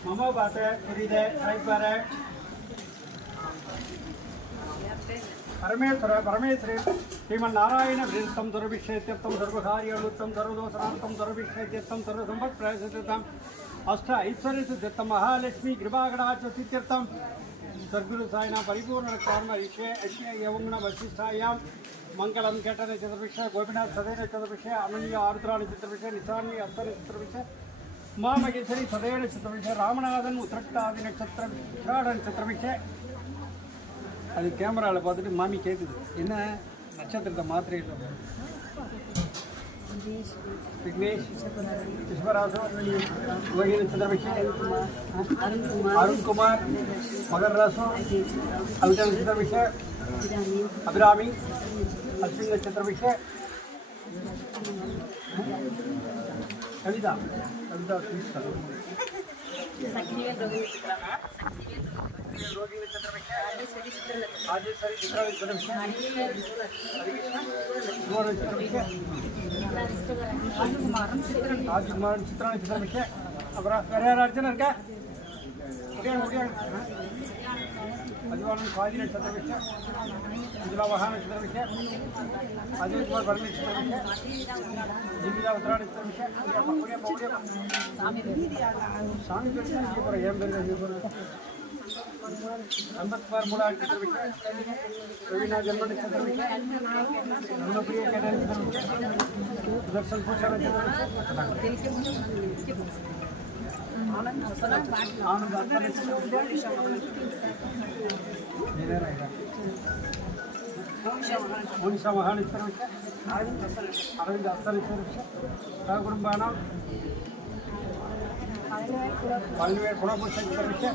मम बात हृदय परमेश्वर परमेश्वरी श्रीमन्नारायण वृत्तं सर्वविषयत्यर्थं सर्वकार्याणुत्तं सर्वदोषार्थं सर्वविषयत्यर्थं सर्वसम्पत्प्रयसित्यर्थम् अष्ट ऐश्वर्यसिद्ध्यर्थं महालक्ष्मी कृपाकटाक्षसिद्ध्यर्थं सद्गुरु साईनां परिपूर्ण कर्म विषय ऐश्वर्य यवंगुण वशिष्ठायां मंगलम केट नक्षत्र विषय गोपीनाथ सदय नक्षत्र विषय अनन्य आरुद्रा नक्षत्र विषय निशान्य अस्त्र नक्षत्र विषय माँ मगेश्वरी सदय नक्षत्र विषय रामनाथन उत्रट्टादि नक्षत्र विराट नक्षत्र विषय அது கேமராவில் பார்த்துட்டு மாமி கேட்குது என்ன நட்சத்திரத்தை மாத்திரை விக்னேஷ் விஸ்வராசம் ரோஹி நட்சத்திர விஷயம் அருண்குமார் மகர் ராசம் அவிட்ட நட்சத்திர விஷயம் அபிராமி அஸ்வின் நட்சத்திர விஷயம் கவிதா கவிதா रोगी नक्षत्र विषय आजेश्वरी चित्रा नक्षत्र विषय नक्षत्र विषय राजकुमार चित्रा नक्षत्र विषय अपर अर्चना का अजवान स्वाதி नक्षत्र विषय अंजुला वहान नक्षत्र विषय अजय कुमार भरण नक्षत्र विषय जीविका उत्तरा नक्षत्र विषय स्वामी अंबत कुमार मूला नक्षत्र विषय रवीना जन्म नक्षत्र विषय नम्रप्रिय केदार नक्षत्र विषय सुदर्शन पूजा नक्षत्र विषय आनंद अस्त्र नक्षत्र मोनिशा महा नक्षत्र विषय अरविंद अस्त्र नक्षत्र विषय सहकुटुंबानां वाल्मीकि पुरापुरुष नक्षत्र विषय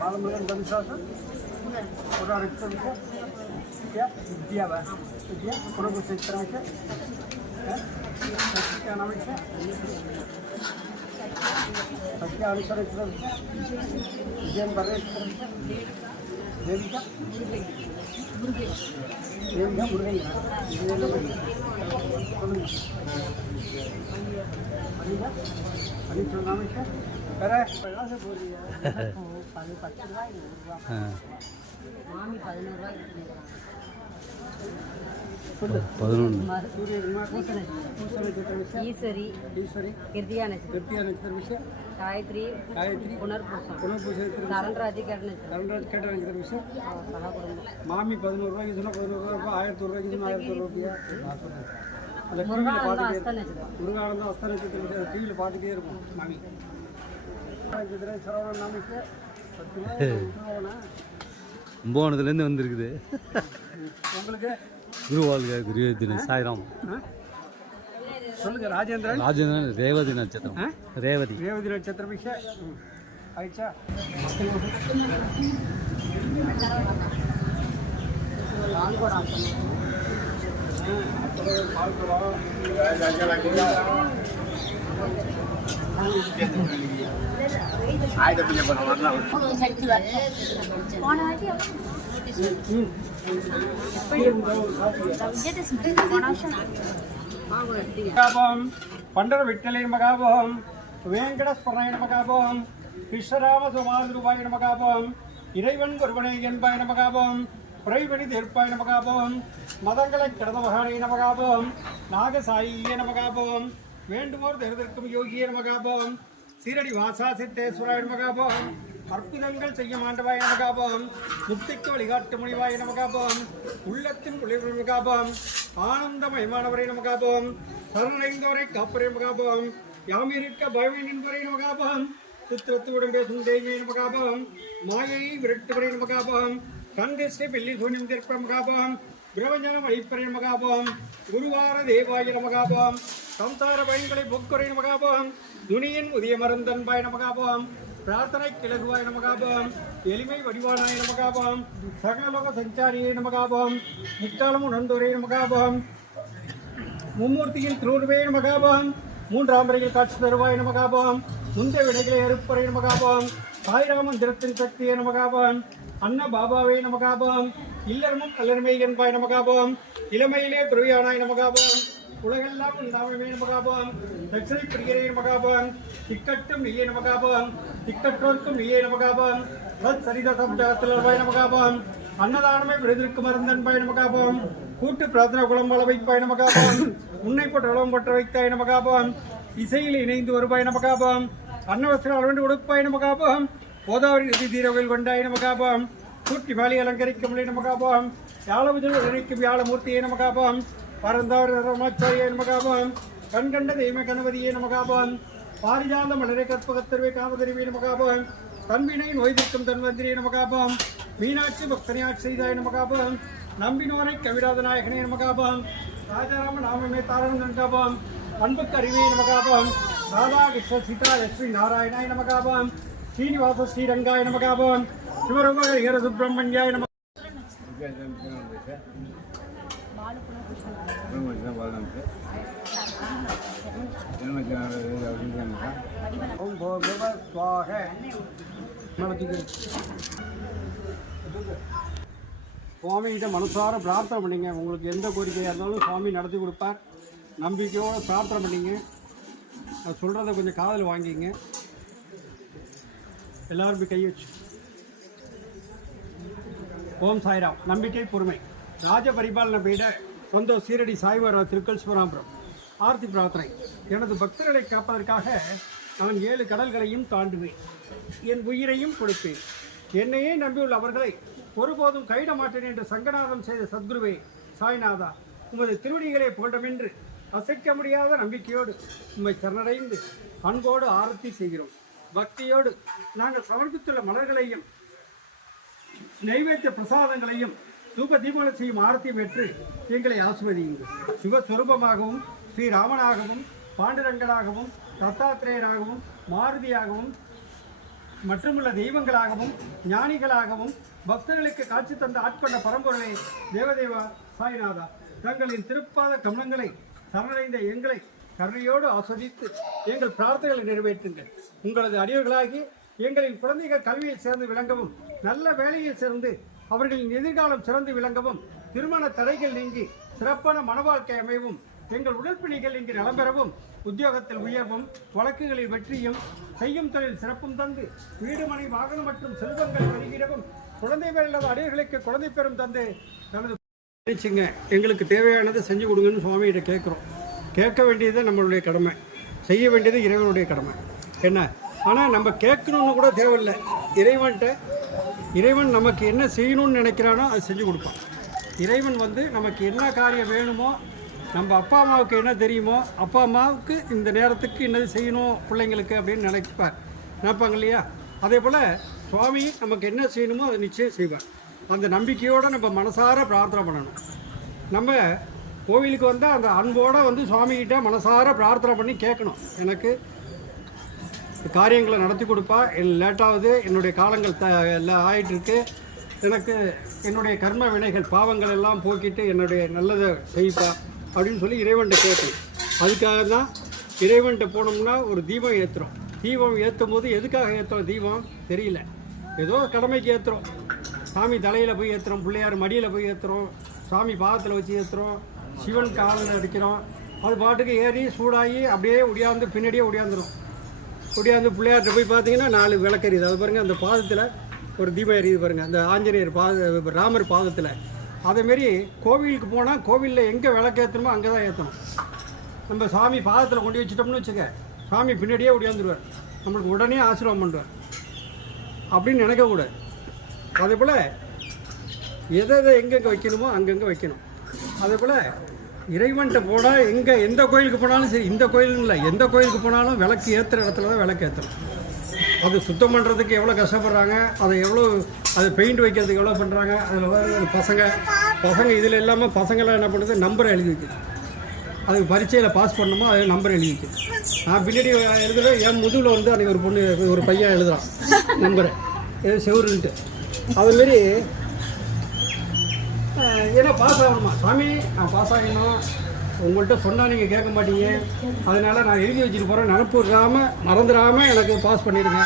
बालमुरुगन बंशासन पूरा नक्षत्र विषय विद्या विद्या पुरापुरुष नक्षत्र विषय क्या नाम विषय सत्य अनुसार नक्षत्र विषय विजयन बर्रे नक्षत्र विषय देविका देविका मुरुगन अनिल नाम विषय अरे पहला से बोल रही है पानी 10 रुपए मामी 11 ईश्वरी कीर्तिया नक्षत्र विषय गायत्री पुनर्पूष धरणराज केट नक्षत्र विषय मामी 11 रुपये ₹11 முருகானந்த அஸ்த நட்சத்திரம் டிவியில் பார்த்துட்டே இருக்கும் மாமி சரவணன் நாம கும்பகோணத்துலேருந்து வந்திருக்குது உங்களுக்கு குருவாழ்க குருவேதின சாய்ராம் சொல்லுங்க ராஜேந்திரன் ரேவதி நட்சத்திரம் ரேவதி நட்சத்திர விஷய ஆயிடுச்சா पंडर विठ्ठले मगाभोम वेंकटस्मरणाय मगाभोम कृष्णराम सोमाधुरूपाय मगाभोम इरेवन गुरुवणे என்பாய் நமகாபோம் பிரைவணி தீர்ப்பாய் நமகாபோம் மதங்களை கடந்த மகானே நமகாபோம் நாகசாயியே நமகாபோம் வேண்டுமோர் தேர்தற்கும் யோகியே நமகாபோம் சீரடி வாசா சித்தேஸ்வராய நமகாபோம் அற்புதங்கள் செய்ய மாண்டவாய் நமகாபோம் முக்திக்கு வழிகாட்டு முனிவாய் நமகாபோம் உள்ளத்தின் குளிர் நமகாபோம் ஆனந்தமயமானவரை நமகாபோம் சரணடைந்தோரை காப்பரை நமகாபோம் யாமிருக்க பயமே நின்பரை நமகாபோம் சித்திரத்துடன் பேசும் தெய்வமே நமகாபோம் மாயை விரட்டுவரை நமகாபோம் கண்டிஸ்ரீ பில்லி சூன்யம் தீர்ப்ப நமகாபோம் பிரபஞ்சனம் அழிப்பரை நமகாபோம் குருவார தேவாய நமகாபோம் சம்சார பயன்களை போக்குறை நமகாபோம் துணியின் உதய மருந்தன்பாய் நமகாபோம் பிரார்த்தனை கிழகுவாய் நமகாபோம் எளிமை வடிவானாய் நமகாபோம் சகலோக சஞ்சாரியை நமகாபோம் முக்காலம் உணர்ந்தோரை நமகாபோம் மும்மூர்த்தியின் திருவுருவே நமகாபோம் மூன்றாம் பிறையில் காட்சி தருவாய் நமகாபம் முந்தைய வினைகளை அறுப்பறை நமகாபம் சாய்ராமன் திறத்தின் சக்தியை நமகாபம் அன்ன பாபாவை நமகாபம் இல்லறமும் கல்லறமை என்பாய் நமகாபம் இளமையிலே துறையானாய் நமகாபம் உலகெல்லாம் நாமமே நமகாபம் தட்சணை பிரியரே நமகாபம் திக்கட்டும் நீயே நமகாபம் திக்கற்றோர்க்கும் நீயே நமகாபம் சத் சரித சப்தத்திலவாய் நமகாபம் அன்னதானமே விருதிற்கு மருந்தன்பாய் நமகாபம் கூட்டு பிரார்த்தனை குளம் வள வைப்பாய் நமகாபம் உன்னை போட்டு உளம் பற்ற வைத்தாய் நமகாபம் இசையில் இணைந்து வருவாய் நமகாபம் அன்னவசர அளவண்டு உடுப்பாய் நமகாபம் கோதாவரி நதி தீரவில் கொண்டாய் நமகாபம் கூட்டி மாலி அலங்கரிக்கும் நமகாபம் யாழமுதல் நினைக்கும் யாழமூர்த்தியே நமகாபம் பரந்தார் ரமாச்சாரியே நமகாபம் கண்கண்ட தெய்வ கணபதியே நமகாபம் பாரிஜாத மலரை கற்பகத்தருவை காமதறிவே நமகாபம் தன்வினை நோய்திருக்கும் தன்வந்திரியே நமகாபம் மீனாட்சி பக்தனியாட்சி செய்தாய் நமகாபம் நம்பினோரை கவிராத நாயகனே நமகாபம் ராஜாராம நாமமே தாரணம் நமகாபம் அன்புக்கு அறிவே நமகாபம் ராதாகிருஷ்ண சீதா லட்சுமி நாராயணாய் நமகாபம் ஸ்ரீனிவாச ஸ்ரீரங்காய நமகாபம் சிவரூப சுப்பிரமணியாய நம சுவாமிகிட்ட மனசார பிரார்த்தனை பண்ணிங்க. உங்களுக்கு எந்த கோரிக்கையாக இருந்தாலும் சுவாமி நடத்தி கொடுப்பார். நம்பிக்கையோடு பிரார்த்தனை பண்ணிங்க. நான் சொல்கிறத கொஞ்சம் காதில் வாங்கிங்க. எல்லாருமே கை வச்சு ஓம் சாய்ராம். நம்பிக்கை பொறுமை ராஜ பரிபாலன பீட சொந்த சீரடி சாய்வர திருக்கல் சிவராம்பரம் ஆர்த்தி பிரார்த்தனை. எனது பக்தர்களை காப்பதற்காக நான் 7 கடல்களையும் தாண்டுவேன். என் உயிரையும் கொடுப்பேன். என்னையே நம்பியுள்ள அவர்களை ஒருபோதும் கைவிட மாட்டேன் என்று சங்கநாதம் செய்த சத்குருவே சாய்நாதா, உமது திருவடிகளை போன்றமென்று அசைக்க முடியாத நம்பிக்கையோடு உம்மை சரணடைந்து அன்போடு ஆரத்தி செய்கிறோம். பக்தியோடு நாங்கள் சமர்ப்பித்துள்ள மலர்களையும் நைவேத்திய பிரசாதங்களையும் தூப தீபங்களை செய்யும் ஆரத்தி பெற்று எங்களை ஆசிர்வதியுங்கள். சிவஸ்வரூபமாகவும் ஸ்ரீராமனாகவும் பாண்டுரங்கனாகவும் தத்தாத்திரேயராகவும் மாருதியாகவும் மற்றுமுள்ள தெய்வங்களாகவும் ஞானிகளாகவும் பக்தர்களுக்கு காட்சி தந்த ஆட்கொண்ட பரம்பொருளை தேவதேவா சாய்நாதா, தங்களின் திருப்பாத கமலங்களை சரணடைந்த எங்களை கருணையோடு ஆஸ்வதித்து எங்கள் பிரார்த்தனைகளை நிறைவேற்றுங்கள். உங்களது அடியவர்களாகி எங்களின் குழந்தைகள் கல்வியில் சேர்ந்து விளங்கவும், நல்ல வேலையில் சேர்ந்து அவர்களின் எதிர்காலம் சிறந்து விளங்கவும், திருமண தடைகள் நீங்கி சிறப்பான மனவாழ்க்கை அமைவும், எங்கள் உடற்பிணிகள் இங்கு நலம் பெறவும், உத்தியோகத்தில் உயர்வும், வழக்குகளில் வெற்றியும், செய்யும் தொழில் சிறப்பும் தந்து வீடு மனை வாகனம் மற்றும் செல்வங்கள் பெருகிடவும், குழந்தை பேர் இல்லாத அடியர்களுக்கு குழந்தை பெறும் தந்து தனது எங்களுக்கு தேவையானதை செஞ்சு கொடுங்கன்னு சுவாமிகிட்ட கேட்குறோம். கேட்க வேண்டியது நம்மளுடைய கடமை, செய்ய வேண்டியது இறைவனுடைய கடமை. என்ன ஆனால் நம்ம கேட்கணுன்னு கூட தேவையில்லை. இறைவன் நமக்கு என்ன செய்யணும்னு நினைக்கிறானோ அதை செஞ்சு கொடுப்பான். இறைவன் நமக்கு என்ன காரியம் வேணுமோ, நம்ம அப்பா அம்மாவுக்கு என்ன தெரியுமோ, அப்பா அம்மாவுக்கு இந்த நேரத்துக்கு என்னது செய்யணும் பிள்ளைங்களுக்கு அப்படின்னு நினைப்பாங்க இல்லையா? அதே போல் சுவாமி நமக்கு என்ன செய்யணுமோ அதை நிச்சயம் செய்வார். அந்த நம்பிக்கையோடு நம்ம மனசார பிரார்த்தனை பண்ணணும். நம்ம கோவிலுக்கு வந்தால் அந்த அன்போடு சுவாமிகிட்ட மனசார பிரார்த்தனை பண்ணி கேட்கணும். எனக்கு காரியங்களை நடத்தி கொடுப்பா, லேட்டாவது என்னுடைய காலங்கள் எல்லாம் ஆகிட்டுருக்கு, எனக்கு என்னுடைய கர்ம வினைகள் பாவங்கள் எல்லாம் போக்கிட்டு என்னுடைய நல்லதை செய்ப்பா அப்படின்னு சொல்லி இறைவன்கிட்ட கேட்கணும். அதுக்காக தான் இறைவன்கிட்ட போனோம்னா ஒரு தீபம் ஏற்றுறோம். தீபம் ஏற்றும் போது எதுக்காக ஏற்றுறோம்? தீபம் தெரியல, ஏதோ கடமைக்கு ஏற்றுறோம். சாமி தலையில் போய் ஏற்றுறோம், பிள்ளையார் மடியில் போய் ஏற்றுறோம், சாமி பாதத்தில் வச்சு ஏற்றுறோம், சிவன் காலில் அடிக்கிறோம். அது பாட்டுக்கு ஏறி சூடாகி அப்படியே ஒடியாந்து பின்னாடியே ஒடியாந்துடும். ஒடியாந்து பிள்ளையார்கிட்ட போய் பார்த்தீங்கன்னா 4 விளக்கு எரியுது. அது பாருங்கள், அந்த பாதத்தில் ஒரு தீபம் எரியுது பாருங்கள், அந்த ஆஞ்சநேயர் ராமர் பாதத்தில். அதேமாரி கோவிலுக்கு போனால் கோவிலில் எங்கே விளக்கு ஏற்றணுமோ அங்கே தான் ஏற்றணும். நம்ம சாமி பாதத்தில் கொண்டு வச்சுட்டோம்னு வச்சுக்க, சாமி பின்னாடியே ஒடியாந்துருவார், நம்மளுக்கு உடனே ஆசீர்வாதம் பண்ணுவார் அப்படின்னு நினைக்கக்கூடாது. அதே போல் எதை எங்கெங்கே வைக்கணுமோ அங்கங்கே வைக்கணும். அதே போல் இறைவன்கிட்ட போனால் எந்த கோயிலுக்கு போனாலும் சரி, இந்த கோயிலுன்னு இல்லை, எந்த கோயிலுக்கு போனாலும் விளக்கு ஏற்றுற இடத்துல தான் விளக்கு ஏற்றணும். அது சுத்தம் பண்ணுறதுக்கு எவ்வளோ கஷ்டப்படுறாங்க, அதை பெயிண்ட் வைக்கிறதுக்கு எவ்வளோ பண்ணுறாங்க. அதில் பசங்க இதில் இல்லாமல் பசங்களாம் என்ன பண்ணுறது, நம்பரை எழுதி வைக்குது. அதுக்கு பரீட்சையில் பாஸ் பண்ணணுமோ அதில் நம்பர் எழுதி வைக்குது. நான் பின்னாடி எழுதுகிறேன், என் முதுகில் அன்றைக்கி ஒரு பையன் எழுதுறான் நம்பரை, ஏதோ செவருன்ட்டு. அதுமாரி ஏன்னா பாஸ் ஆகணுமா, சாமி நான் பாஸ் ஆகணும், உங்கள்கிட்ட சொன்னால் நீங்கள் கேட்க மாட்டீங்க, அதனால் நான் எழுதி வச்சுட்டு போகிறேன், நினப்புறாமல் மறந்துடாமல் எனக்கு பாஸ் பண்ணிடுங்க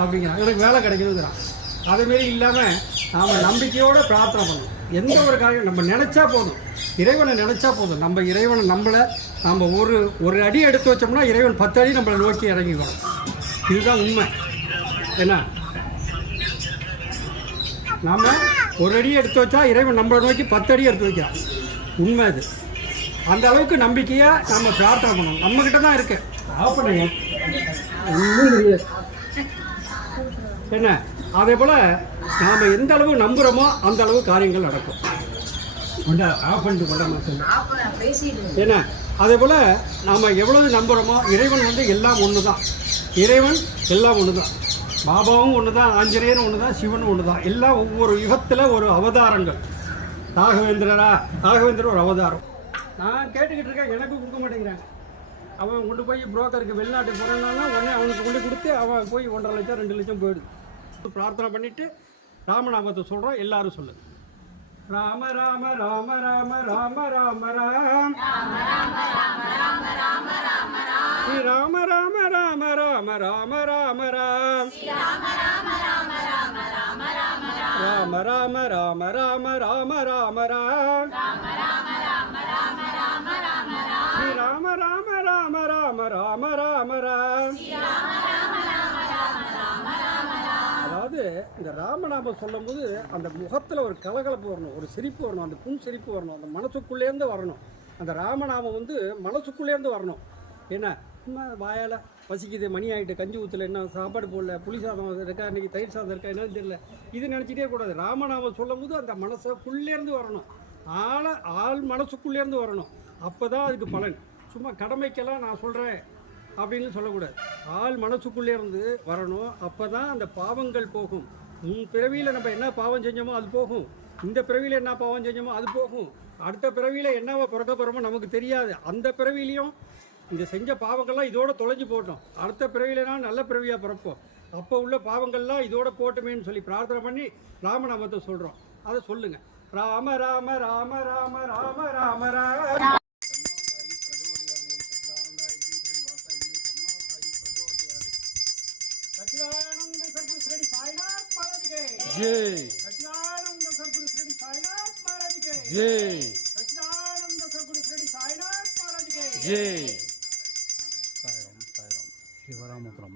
அப்படிங்கிறான். எனக்கு வேலை கிடைக்கணுங்கிறான். அதேமாரி இல்லாமல் நாம் நம்பிக்கையோடு பிரார்த்தனை பண்ணணும். எந்த ஒரு காரியம் நம்ம நினச்சா போதும், இறைவனை நினச்சா போதும். நம்ம இறைவனை நம்ம ஒரு அடி எடுத்து வச்சோம்னா இறைவன் 10 அடி நம்மளை நோக்கி இறங்கிக்கணும். இதுதான் உண்மை. என்ன, நாம் ஒரு அடி எடுத்து வச்சா இறைவன் நம்மளை நோக்கி 10 அடி எடுத்து வைக்கிறான். உண்மை அது. அந்த அளவுக்கு நம்பிக்கையாக நம்ம பிரார்த்தனை பண்ணணும். நம்மக்கிட்ட தான் இருக்கு. ஆஃப் பண்ணுங்க. என்ன, அதே போல் நாம் எந்த அளவு நம்புகிறோமோ அந்த அளவு காரியங்கள் நடக்கும். ஆஃப் பண்ணிட்டு கொண்டாம என்ன, அதே போல் நாம் எவ்வளவு நம்புகிறோமோ இறைவன் எல்லாம் ஒன்று தான். இறைவன் எல்லாம் ஒன்று தான். பாபாவும் ஒன்று தான், ஆஞ்சநேயரும் ஒன்று தான், சிவனும் ஒன்று தான். எல்லாம் ஒவ்வொரு யுகத்தில் ஒரு அவதாரங்கள். ராகவேந்திரர் ஒரு அவதாரம். நான் கேட்டுக்கிட்டு இருக்கேன், எனக்கு கொடுக்க மாட்டேங்கிறாங்க. அவன் கொண்டு போய் புரோக்கருக்கு வெளிநாட்டுக்கு போகிறான்னா உடனே அவனுக்கு கொண்டு கொடுத்து அவன் போய் 1.5 லட்சம் 2 லட்சம் போயிடுது. பிரார்த்தனை பண்ணிவிட்டு ராமநாமத்தை சொல்கிறோம். எல்லாரும் சொல்லு. ராம ராம ராம ராம ராம ராம ராம் ஸ்ரீ ராம ராம ராம ராம ராம ராம ராம் ராம ராம ராம ராம ராம ராம ராம் ஸ்ரீ ராம ராம ராம ராம ராம ராம ராம். அதாவது இந்த ராமநாமம் சொல்லும் போது அந்த முகத்தில் ஒரு கலகலப்பு வரணும், ஒரு சிரிப்பு வரணும், அந்த புன் சிரிப்பு வரணும், அந்த மனசுக்குள்ளேருந்து வரணும். அந்த ராமநாமம் மனசுக்குள்ளேருந்து வரணும். என்ன, வாயால் பசிக்குது, மணி ஆகிட்டு, கஞ்சி ஊற்றல, என்ன சாப்பாடு போடல, புளி சாதம் இருக்கா, இன்றைக்கி தயிர் சாதம் இருக்கா, என்னன்னு தெரியல, இது நினச்சிட்டே கூடாது. ராமநாமம் சொல்லும் போது அந்த மனசுக்குள்ளேருந்து வரணும். ஆள் மனசுக்குள்ளேருந்து வரணும். அப்போ தான் அதுக்கு பலன். சும்மா கடமைக்கெல்லாம் நான் சொல்கிறேன் அப்படின்னு சொல்லக்கூடாது. ஆள் மனசுக்குள்ளே இருந்து வரணும். அப்போ தான் அந்த பாவங்கள் போகும். பிறவியில் நம்ம என்ன பாவம் செஞ்சோமோ அது போகும். இந்த பிறவியில் என்ன பாவம் செஞ்சோமோ அது போகும். அடுத்த பிறவியில் என்னவா பிறக்க போகிறோமோ நமக்கு தெரியாது. அந்த பிறவிலையும் இந்த செஞ்ச பாவங்கள்லாம் இதோட தொலைஞ்சு போட்டோம். அடுத்த பிறவியிலனா நல்ல பிறவியாக பிறப்போம். அப்போ உள்ள பாவங்கள்லாம் இதோட போட்டுமேன்னு சொல்லி பிரார்த்தனை பண்ணி ராமநாமத்தை சொல்கிறோம். அதை சொல்லுங்கள். ராம ராம ராம ராம ராம ராம ராம. सच्चिदानंद सद्गुरु श्री साईनाथ महाराज के जय। सच्चिदानंद सद्गुरु श्री साईनाथ महाराज के जय। सच्चिदानंद सद्गुरु श्री साईनाथ महाराज के जय। साईराम साईराम शिवरामपुरम।